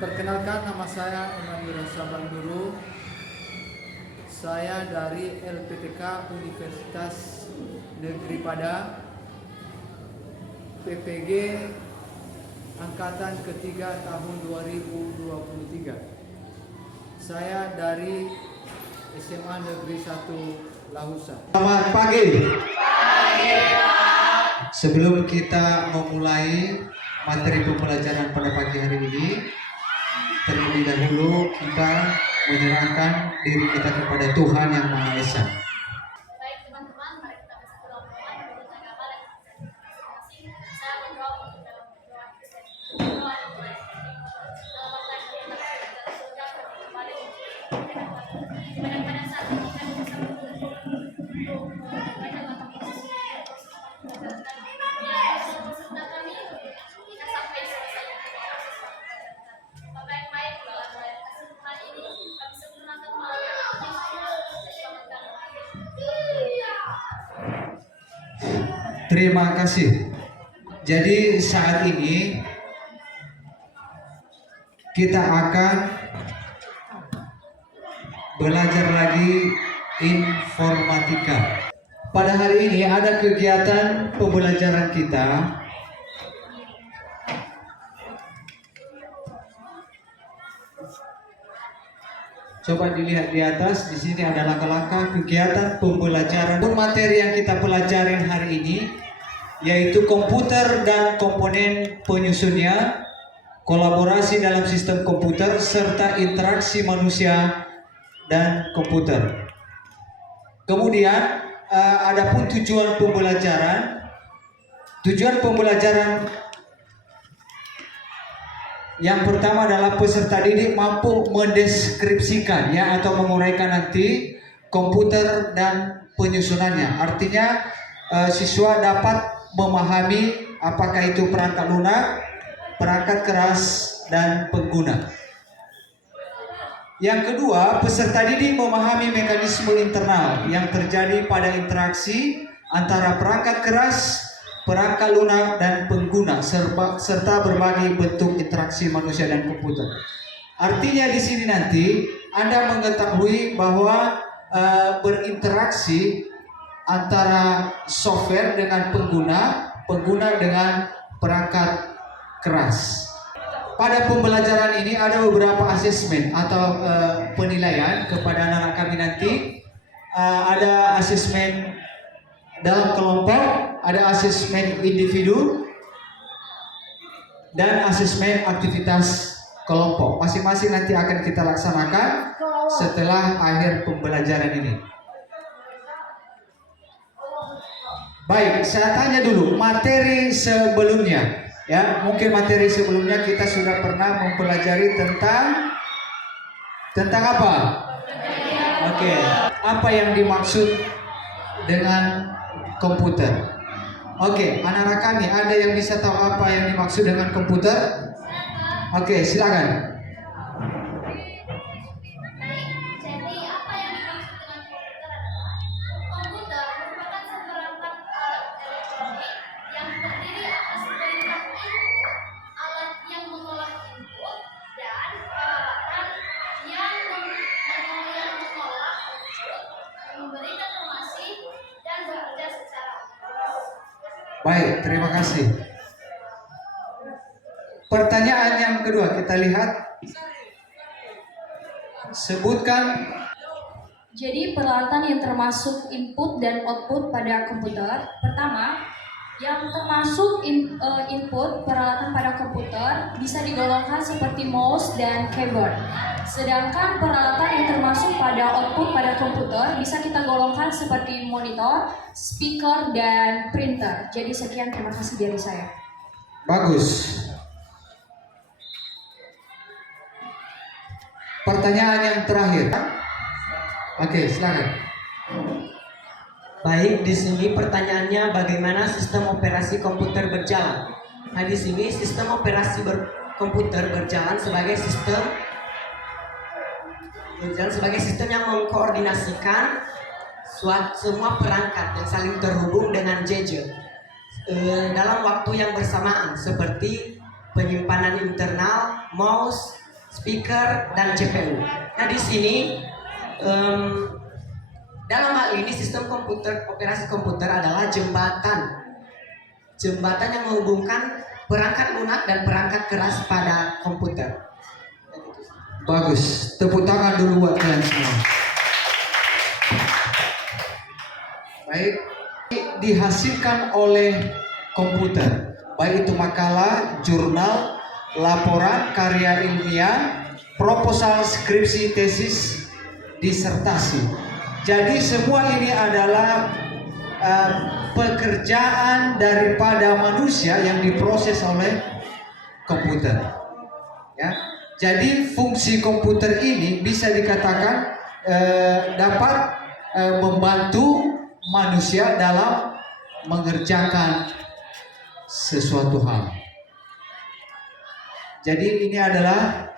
Perkenalkan, nama saya Emmanuel Sabanduru. Saya dari LPTK Universitas Negeri Padang, PPG Angkatan ketiga tahun 2023. Saya dari SMA Negeri 1 Lahusa. Selamat pagi. Sebelum kita memulai materi pembelajaran pada pagi hari ini, terlebih dahulu kita menyerahkan diri kita kepada Tuhan Yang Maha Esa. Baik teman-teman, mari kita bersatu dalam doa menurut agama dan masing-masing. Saya berdoa untuk dalam doa Kristen. Doa dimulai. Dalam Bapa yang di atas segala surga, kami kembali pada saat ini kami bisa untuk membaca kami serta kami kita sampai selesai. Bapak yang baik, dalam kesempatan ini kami sempurnakan malam Terima kasih. Jadi saat ini kita akan belajar lagi informatika. Pada hari ini ada kegiatan pembelajaran kita. Coba dilihat di atas, di sini ada langkah-langkah kegiatan pembelajaran. Materi yang kita pelajari hari ini yaitu komputer dan komponen penyusunnya, kolaborasi dalam sistem komputer, serta interaksi manusia dan komputer. Kemudian adapun tujuan pembelajaran. Tujuan pembelajaran yang pertama adalah peserta didik mampu mendeskripsikan atau menguraikan nanti komputer dan penyusunannya. Artinya siswa dapat memahami apakah itu perangkat lunak, perangkat keras, dan pengguna. Yang kedua, peserta didik memahami mekanisme internal yang terjadi pada interaksi antara perangkat keras, perangkat lunak, dan pengguna, serta berbagai bentuk interaksi manusia dan komputer. Artinya di sini nanti Anda mengetahui bahwa berinteraksi antara software dengan pengguna dengan perangkat keras. Pada pembelajaran ini ada beberapa asesmen atau penilaian kepada anak-anak kami nanti. Ada asesmen dalam kelompok, ada asesmen individu, dan asesmen aktivitas kelompok. Masing-masing nanti akan kita laksanakan setelah akhir pembelajaran ini. Baik, saya tanya dulu materi sebelumnya. Ya, mungkin materi sebelumnya kita sudah pernah mempelajari tentang apa? Oke, apa yang dimaksud dengan komputer? Oke, anak-anak kami, ada yang bisa tahu apa yang dimaksud dengan komputer? Oke, silakan. Jadi apa yang dimaksud dengan komputer adalah komputer merupakan seperangkat alat elektronik yang terdiri atas perangkat input, alat yang mengolah input, dan peralatan yang mengolah output, memberikan informasi dan bekerja secara otomatis. Baik, terima kasih. Pertanyaan yang kedua, kita lihat. Sebutkan. Jadi peralatan yang termasuk input dan output pada komputer. Pertama, yang termasuk input peralatan pada komputer bisa digolongkan seperti mouse dan keyboard. Sedangkan peralatan yang termasuk pada output pada komputer bisa kita golongkan seperti monitor, speaker, dan printer. Jadi sekian, terima kasih dari saya. Bagus. Pertanyaan yang terakhir. Oke, silakan. Baik, di sini pertanyaannya bagaimana sistem operasi komputer berjalan. Nah, di sini sistem operasi komputer berjalan sebagai sistem yang mengkoordinasikan semua perangkat yang saling terhubung dengan gadget dalam waktu yang bersamaan, seperti penyimpanan internal, mouse, speaker, dan CPU. Nah di sini dalam hal ini sistem operasi komputer adalah jembatan yang menghubungkan perangkat lunak dan perangkat keras pada komputer. Bagus, tepuk tangan dulu buat kalian semua. Baik, dihasilkan oleh komputer, baik itu makalah, jurnal, laporan, karya ilmiah, proposal, skripsi, tesis, disertasi. Jadi semua ini adalah pekerjaan daripada manusia yang diproses oleh komputer. Ya, jadi fungsi komputer ini bisa dikatakan dapat membantu manusia dalam mengerjakan sesuatu hal. Jadi ini adalah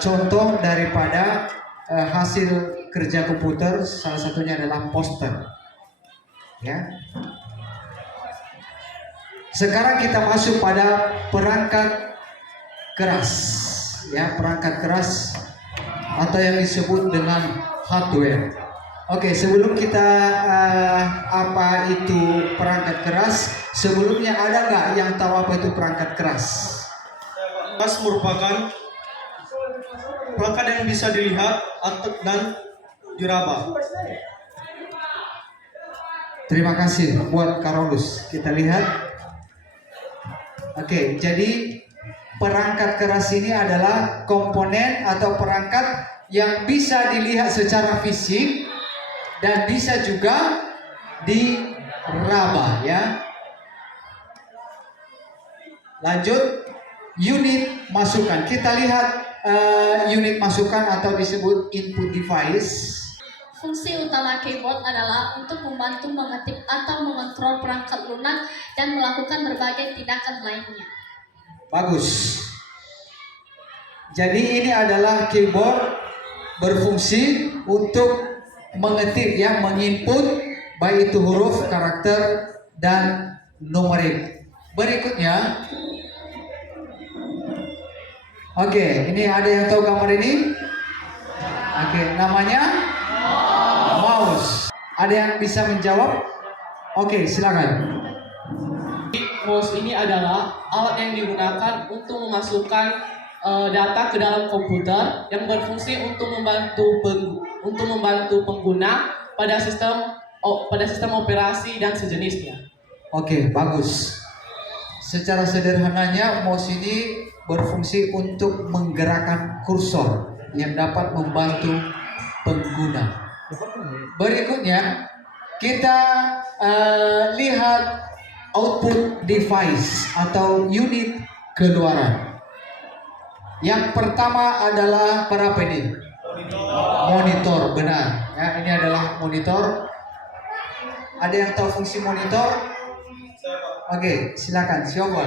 contoh daripada hasil kerja komputer, salah satunya adalah poster. Ya. Sekarang kita masuk pada perangkat keras. Ya, perangkat keras atau yang disebut dengan hardware. Oke, sebelum kita apa itu perangkat keras, sebelumnya ada nggak yang tahu apa itu perangkat keras? Keras merupakan perangkat yang bisa dilihat dan diraba. Terima kasih buat Karolus. Kita lihat. Oke, jadi perangkat keras ini adalah komponen atau perangkat yang bisa dilihat secara fisik dan bisa juga diraba, ya. Lanjut, unit masukan. Kita lihat unit masukan atau disebut input device. Fungsi utama keyboard adalah untuk membantu mengetik atau mengontrol perangkat lunak dan melakukan berbagai tindakan lainnya. Bagus. Jadi ini adalah keyboard berfungsi untuk mengetik, ya, menginput baik itu huruf, karakter, dan numerik. Berikutnya, oke, ini ada yang tahu gambar ini? Oke, namanya mouse. Ada yang bisa menjawab? Oke, silakan. Mouse ini adalah alat yang digunakan untuk memasukkan data ke dalam komputer yang berfungsi untuk membantu pengguna pada sistem operasi dan sejenisnya. Oke, bagus. Secara sederhananya, mouse ini berfungsi untuk menggerakkan kursor yang dapat membantu pengguna. Berikutnya, kita lihat output device atau unit keluaran. Yang pertama adalah apa ini? Monitor, benar. Ya, ini adalah monitor. Ada yang tahu fungsi monitor? Oke, silakan. Siapa?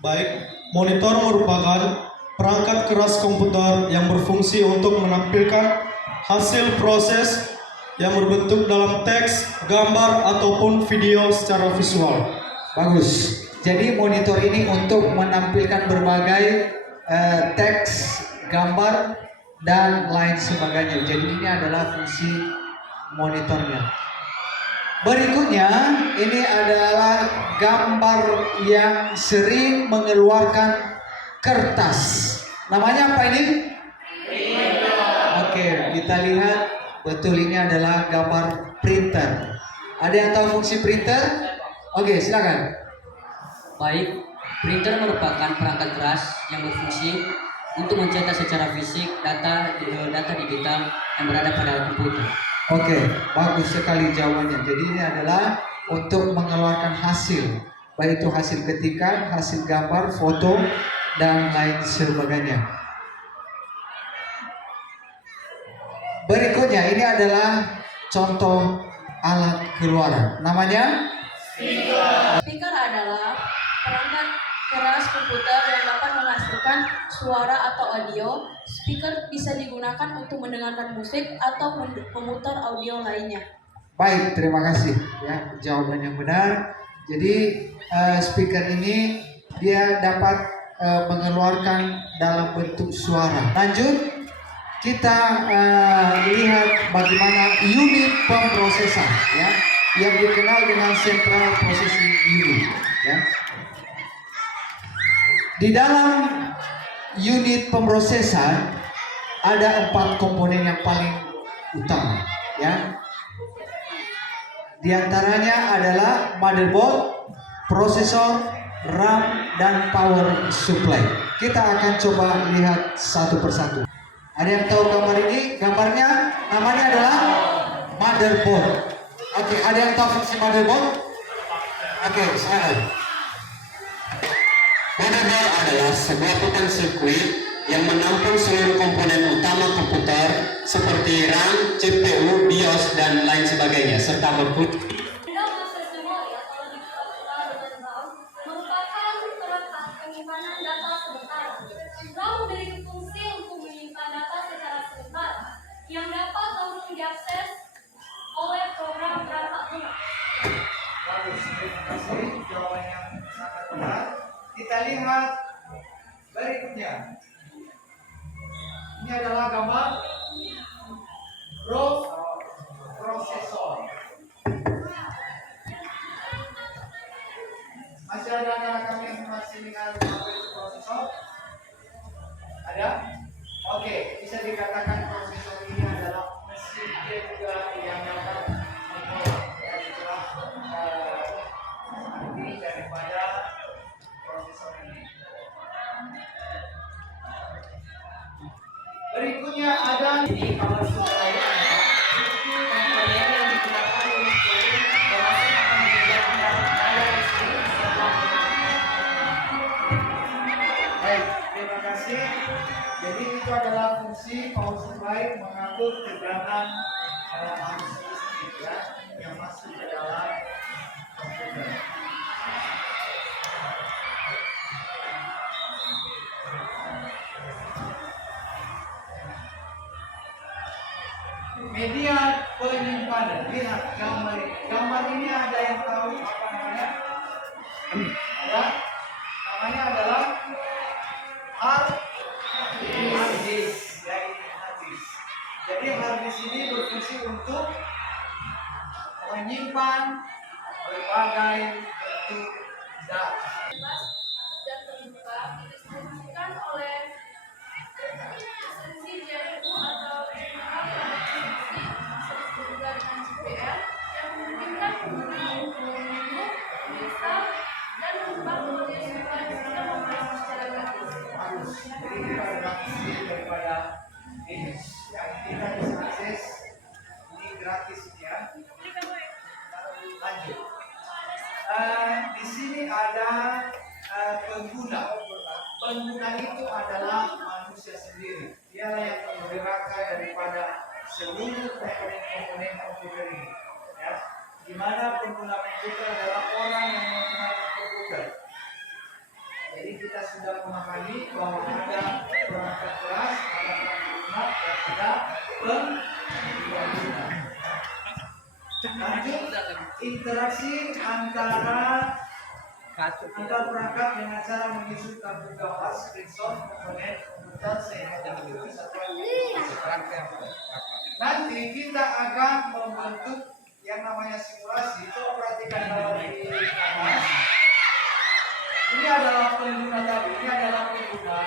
Baik, monitor merupakan perangkat keras komputer yang berfungsi untuk menampilkan hasil proses yang berbentuk dalam teks, gambar, ataupun video secara visual. Bagus. Jadi monitor ini untuk menampilkan berbagai teks, gambar, dan lain sebagainya. Jadi ini adalah fungsi monitornya. Berikutnya, ini adalah gambar yang sering mengeluarkan kertas. Namanya apa ini? Oke, kita lihat betul ini adalah gambar printer. Ada yang tahu fungsi printer? Oke, silakan. Baik, printer merupakan perangkat keras yang berfungsi untuk mencetak secara fisik data digital yang berada pada komputer. Oke, bagus sekali jawabannya. Jadi ini adalah untuk mengeluarkan hasil, baik itu hasil ketikan, hasil gambar, foto, dan lain sebagainya. Berikutnya, ini adalah contoh alat keluaran. Namanya? Speaker adalah perangkat keras komputer yang dapat menghasilkan suara atau audio. Speaker bisa digunakan untuk mendengarkan musik atau memutar audio lainnya. Baik, terima kasih. Ya, jawaban yang benar. Jadi speaker ini dia dapat mengeluarkan dalam bentuk suara. Lanjut, kita lihat bagaimana unit pemrosesan, ya, yang dikenal dengan Central Processing Unit. Ya. Di dalam unit pemrosesan ada 4 komponen yang paling utama, ya. Di antaranya adalah motherboard, prosesor, RAM, dan power supply. Kita akan coba lihat satu persatu. Ada yang tahu gambar ini? Gambarnya namanya adalah motherboard. Oke, ada yang tahu fungsi motherboard? Oke, silakan. Motherboard adalah sebuah papan sirkuit yang menampung seluruh komponen utama komputer seperti RAM, CPU, BIOS, dan lain sebagainya, serta berfungsi Proses memori atau lebih dikenal dengan RAM merupakan perangkat penyimpanan data sementara. RAM memiliki fungsi untuk menyimpan data secara sementara yang dapat langsung diakses oleh program perangkat lunak. Bagus, terima kasih. Jawaban yang sangat benar. Kita lihat berikutnya. Ini adalah gambar prosesor. Masih ada antara kami yang masih dengan prosesor? Ada? Oke, bisa dikatakan prosesor ini adalah mesin dia juga yang dapat mengolah itulah arti daripada prosesor ini. Berikutnya ada ini power supply. Itu komponen yang digunakan untuk termasuk akan menyediakan daya listrik setelah. Baik, terima kasih. Jadi itu adalah fungsi power supply mengatur tegangan arus listrik, ya, yang masuk ke dalam komputer. Media penyimpanan. Lihat gambar ini. Gambar ini ada yang tahu apa namanya? Ada? Namanya adalah hard disk. Ya, ini hard disk. Jadi hard disk ini berfungsi untuk menyimpan berbagai bentuk data. Bebas dan terbuka didistribusikan oleh lisensi JRU atau juga dengan GPL yang memungkinkan pengguna untuk mengunduh, menginstal, dan mengubah model supply sistem operasi secara gratis. Bagus. Jadi kita gratis daripada ini. Ya, kita bisa akses ini gratis, ya. Lanjut. Di sini ada pengguna. Pengguna itu adalah manusia sendiri. Dialah yang menggerakkan daripada seluruh komponen komputer ini. Ya, di mana pengguna komputer adalah orang yang menggunakan komputer. Jadi kita sudah memahami bahwa ada perangkat keras, ada perangkat lunak, dan ada pengguna. Lanjut, interaksi antara perangkat dengan cara menyusun kartu gambar, screenshot, komponen komputer sehingga menjadi satu perangkat. Nanti kita akan membentuk yang namanya simulasi. Coba perhatikan kalau di atas. Ini adalah pengguna tadi. Ini adalah pengguna.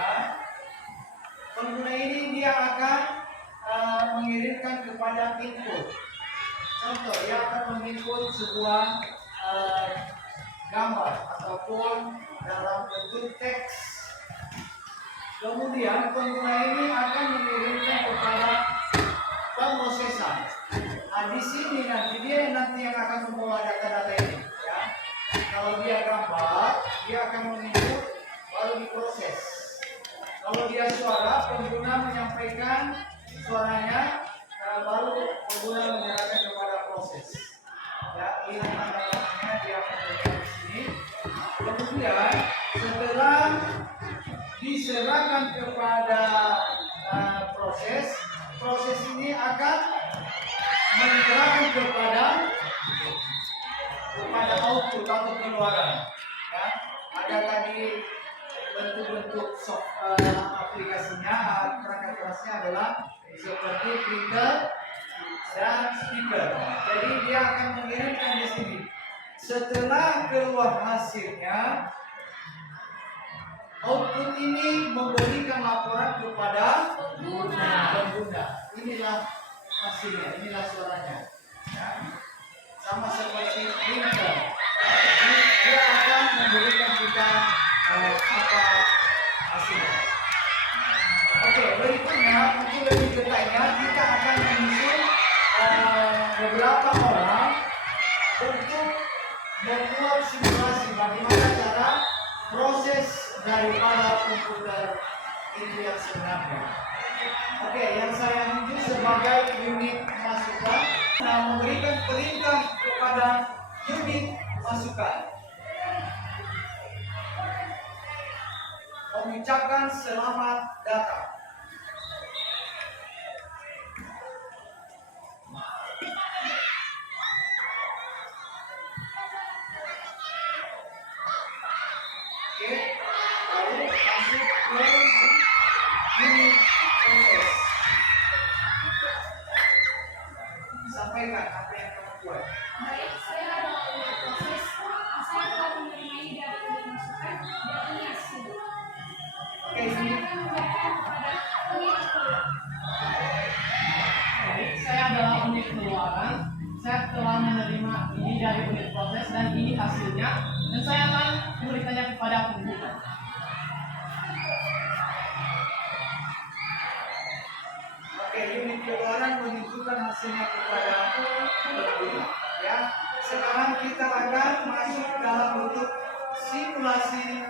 Pengguna ini dia akan mengirimkan kepada input. Contoh, dia akan menginput sebuah gambar ataupun dalam bentuk teks. Kemudian pengguna ini akan mengirimkan kepada pemrosesan. Nah, di sini nanti dia yang akan mengolah data-data ini, ya. Kalau dia gambar, dia akan menginput baru diproses. Kalau dia suara, pengguna menyampaikan suaranya, baru pengguna menyerahkan kepada proses. Ya, ini tanda-tandanya dia akan berada di sini. Kemudian setelah diserahkan kepada proses ini akan menyerahkan kepada kepada output atau keluaran. Ya, ada tadi bentuk-bentuk aplikasinya, perangkat kerasnya adalah seperti printer dan speaker. Jadi dia akan mengirimkan di sini. Setelah keluar hasilnya, output ini memberikan laporan kepada pengguna. Inilah hasilnya, inilah suaranya. Ya. Sama seperti printer. Dia akan memberikan kita apa hasilnya. Oke, berikutnya untuk lebih detailnya kita akan menyusun beberapa orang untuk membuat simulasi bagaimana cara proses daripada komputer itu yang sebenarnya. Oke, yang saya tuju sebagai unit masukan, memberikan perintah kepada unit masukan, mengucapkan selamat datang. Oke, lalu masuk ke unit proses. Sampaikan apa yang kamu buat. Baik, saya adalah unit proses. Saya telah menerima dari unit masukan dan ini hasil. Oke, Saya ini akan memberikan kepada unit keluar. Baik, saya adalah unit keluaran. Saya telah menerima ini dari unit proses dan ini hasilnya. Dan saya akan memberikannya kepada pengguna. Oke, unit keluaran menunjukkan hasilnya kepada pengguna. Ya, sekarang kita akan masuk dalam bentuk simulasi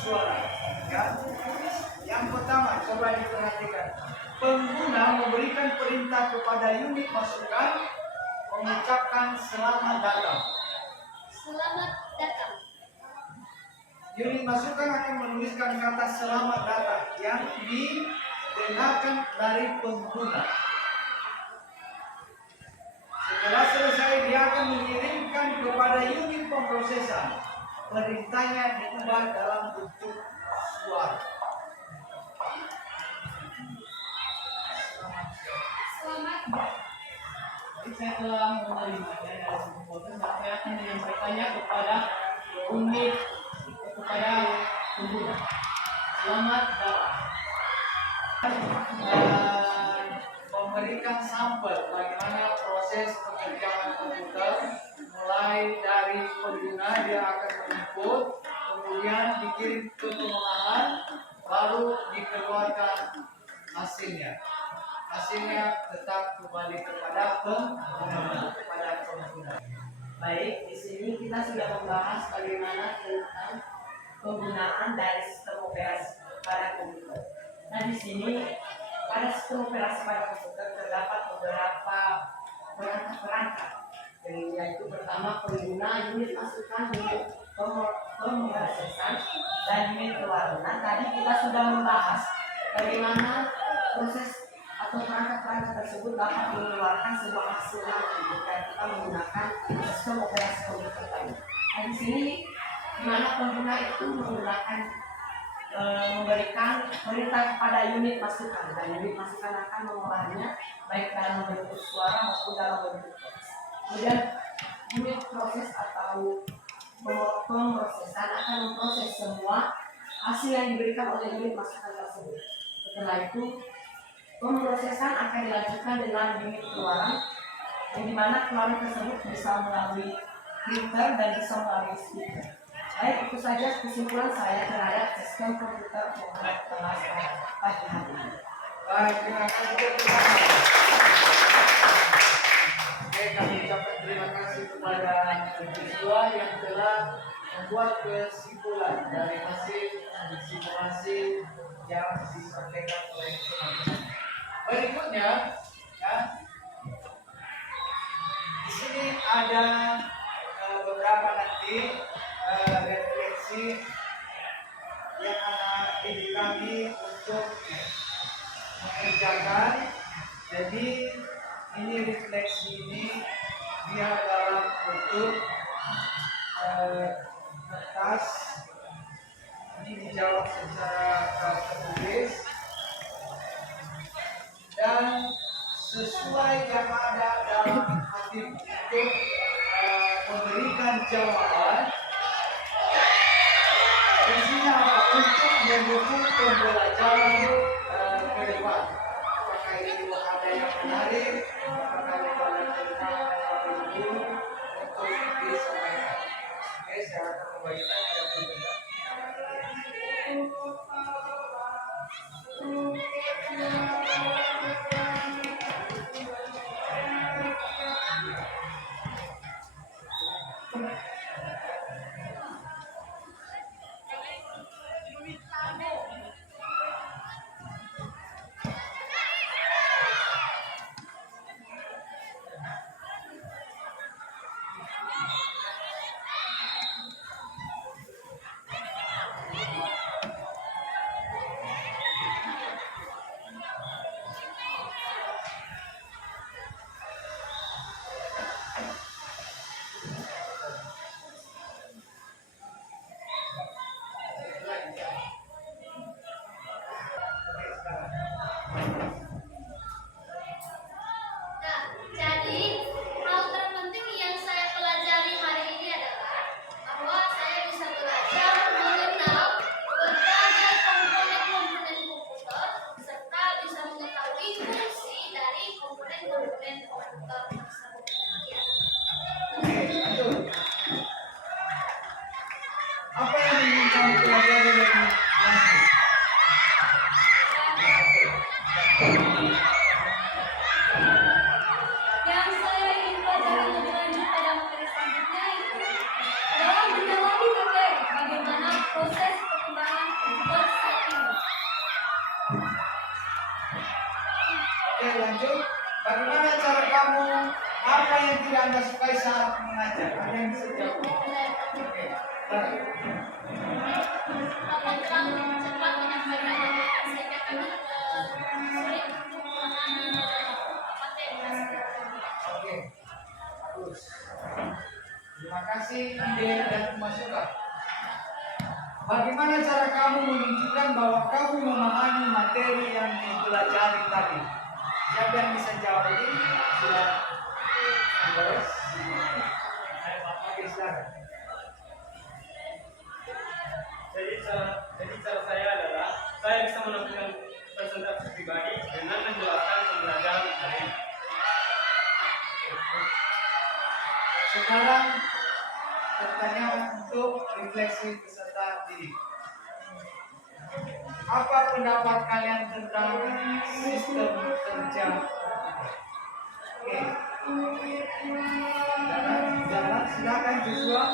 suara. Ya, yang pertama coba diperhatikan. Pengguna memberikan perintah kepada unit masukan mengucapkan selamat datang. Selamat datang. Unit masukan akan menuliskan kata selamat datang yang didengarkan dari pengguna. Setelah selesai, dia akan mengirimkan kepada unit pemrosesan. Perintahnya diubah dalam bentuk suara. Selamat datang. Saya telah menerimanya dari unit proses dan saya akan menyampaikannya kepada unit kepada pengguna. Selamat datang. Memberikan sampel bagaimana proses pekerjaan komputer, mulai dari pengguna dia akan menginput, kemudian dikirim ke pengolahan, baru dikeluarkan hasilnya. Hasilnya tetap kembali kepada pengguna. Baik, di sini kita sudah membahas bagaimana tentang penggunaan dari sistem operasi pada komputer. Nah, di sini pada sistem operasi pada komputer terdapat beberapa perangkat, yaitu pertama pengguna, unit masukan, unit pemrosesan, dan unit keluaran. Nah, tadi kita sudah membahas bagaimana proses atau perangkat-perangkat tersebut dapat mengeluarkan sebuah hasil nanti jika kita menggunakan sistem operasi komputer tadi. Nah, di sini di mana pengguna itu menggunakan memberikan perintah kepada unit masukan dan unit masukan akan mengolahnya baik dalam bentuk suara maupun dalam bentuk teks. Kemudian unit proses atau pemrosesan akan memproses semua hasil yang diberikan oleh unit masukan tersebut. Setelah itu pemrosesan akan dilanjutkan dengan unit keluaran, yang dimana keluaran tersebut bisa melalui printer dan bisa melalui speaker. Baik, itu saja kesimpulan saya terhadap sistem komputer yang kita bahas pada pagi hari ini. Baik, terima kasih. Oke, kami ucapkan terima kasih kepada siswa yang telah membuat kesimpulan dari hasil simulasi yang disampaikan oleh teman-teman. Berikutnya, ya, di sini ada beberapa nanti refleksi yang anak didik kami untuk mengerjakan. Jadi ini refleksi ini dia dalam bentuk kertas ini dijawab secara tertulis dan sesuai yang ada dalam hati untuk memberikan jawaban. Isinya apa? Untuk mendukung pembelajaran ke depan. Apakah itu ada yang menarik? Apakah itu ada tentang itu untuk disampaikan? Oke, saya akan membagikan yang berbeda. Nah, jadi hal terpenting yang saya pelajari hari ini adalah bahwa saya bisa belajar mengenal berbagai komponen-komponen komputer serta bisa mengetahui fungsi dari komponen-komponen komputer tersebut. Ya. Oke, lanjut. Apa yang ingin kamu pelajari lebih lanjut? Yang saya ingin pelajari lebih lanjut pada materi selanjutnya itu adalah mendalami bagaimana proses perkembangan komputer saat ini. Oke, lanjut. Bagaimana cara kamu? Apa yang tidak Anda sukai saat mengajar? Ada yang bisa jawab? Oke, baik. Yang terlalu cepat menyampaikan sehingga kami sulit untuk memahami materi tersebut. Oke, bagus. Terima kasih ide dan masukan. Bagaimana cara kamu menunjukkan bahwa kamu memahami materi yang dipelajari tadi? Siapa yang bisa jawab ini? Sudah. Beres? Oke, silakan. Jadi cara saya adalah saya bisa menampilkan presentasi pribadi dengan menjelaskan pembelajaran materi. Sekarang pertanyaan untuk refleksi peserta didik. Apa pendapat kalian tentang sistem kerja? Oke. Jalan, silakan Joshua.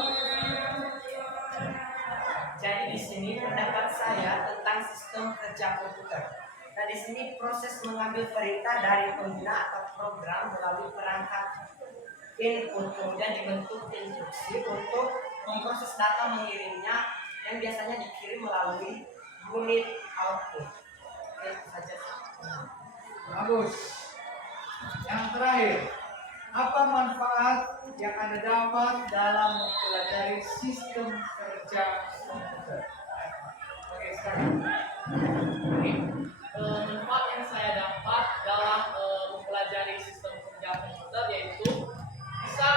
Jadi di sini pendapat saya tentang sistem kerja komputer. Nah, di sini proses mengambil perintah dari pengguna atau program melalui perangkat input, kemudian dibentuk instruksi untuk memproses data mengirimnya yang biasanya dikirim melalui unit output. Oke, itu saja. Bagus. Yang terakhir, apa manfaat yang Anda dapat dalam mempelajari sistem kerja komputer? Oke, sekarang. Manfaat yang saya dapat dalam mempelajari sistem kerja komputer yaitu bisa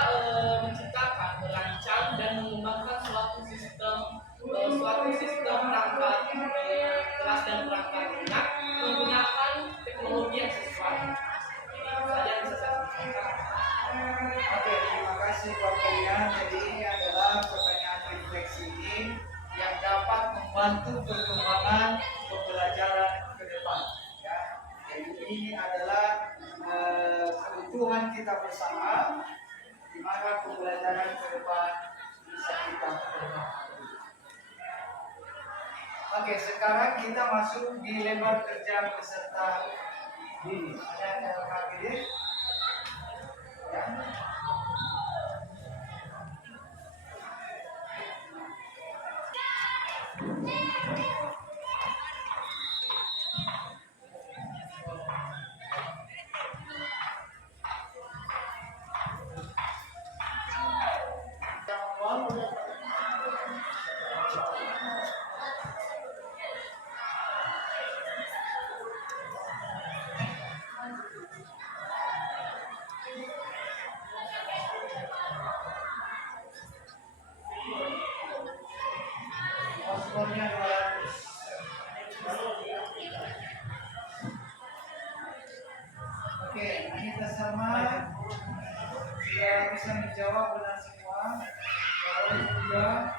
menciptakan, merancang dan mengembangkan suatu sistem perangkat keras dan perangkat lunak menggunakan teknologi yang sesuai. Ini saja yang bisa saya sampaikan. Oke, terima kasih buat kalian. Jadi ini adalah pertanyaan refleksi ini yang dapat membantu perkembangan pembelajaran ke depan. Ya, jadi ini adalah kebutuhan kita bersama, di mana pembelajaran ke depan bisa kita perbaiki. Oke, sekarang kita masuk di lembar kerja peserta didik. Ada yang lengkap ini? Ya. Yang awal udah skornya 200. Oke, Anita sama sudah bisa menjawab benar semua. Kalau sudah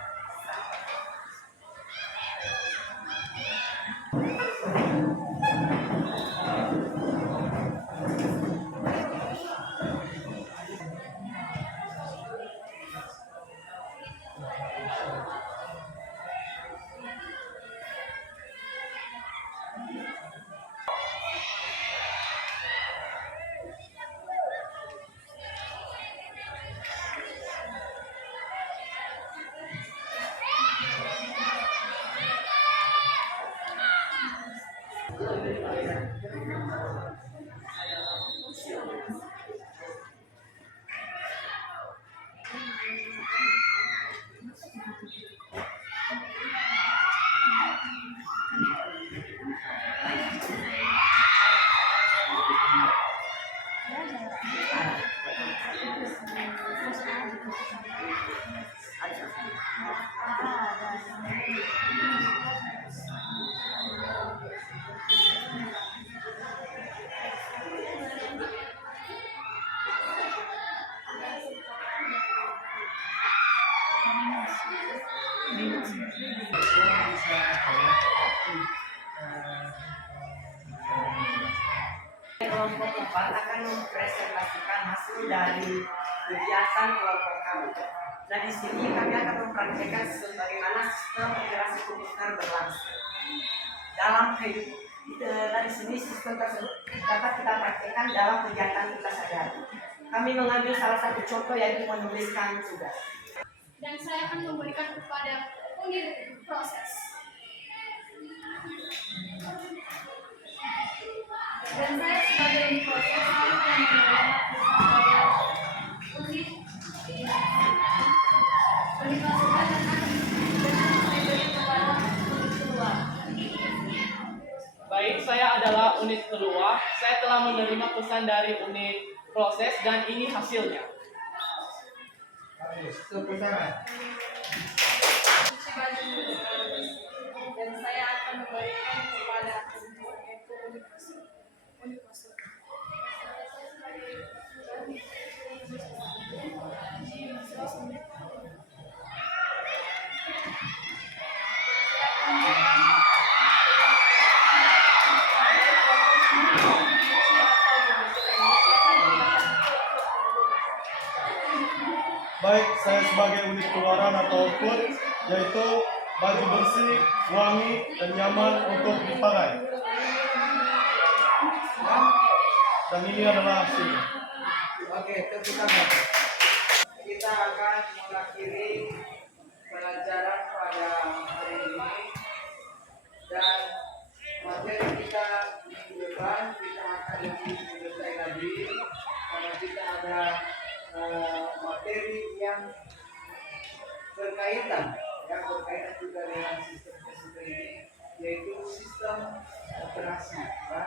Kelompok 4 akan mempresentasikan hasil dari kegiatan kelompok kami. Nah, di sini kami akan mempraktikkan bagaimana sistem operasi komputer berlangsung. Dalam dari sini sistem tersebut dapat kita praktikkan dalam kegiatan kita sehari-hari. Kami mengambil salah satu contoh yaitu menuliskan tugas. Dan saya akan memberikan kepada unit proses. Dan saya sebagai unit proses akan mengelola unit proses dan akan saya beri kepada unit keluar. Baik, saya adalah unit keluar. Saya telah menerima pesan dari unit proses dan ini hasilnya. bagus. Tepuk tangan. Dan saya akan memberikan kepada unit proses. Baik, saya sebagai unit keluaran atau output, yaitu baju bersih, wangi, dan nyaman untuk dipakai. Dan ini adalah hasilnya. Oke, tepuk tangan. Kita akan mengakhiri pelajaran pada hari ini dan materi kita minggu depan kita akan lebih detail lagi karena kita ada materi yang berkaitan juga dengan sistem ini, yaitu sistem operasi, ya.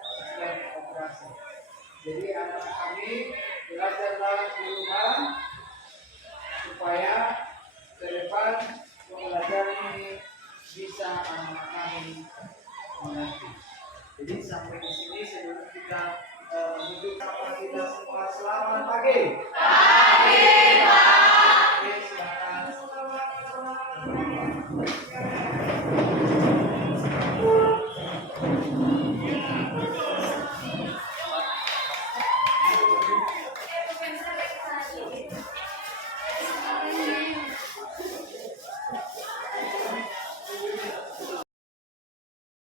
Sistem operasi. Jadi anak kami belajarlah di rumah supaya ke depan pembelajaran ini bisa anak kami mengerti. Jadi sampai di sini sebelum kita menuju kapal kita semua, selamat pagi. Pagi, Pak.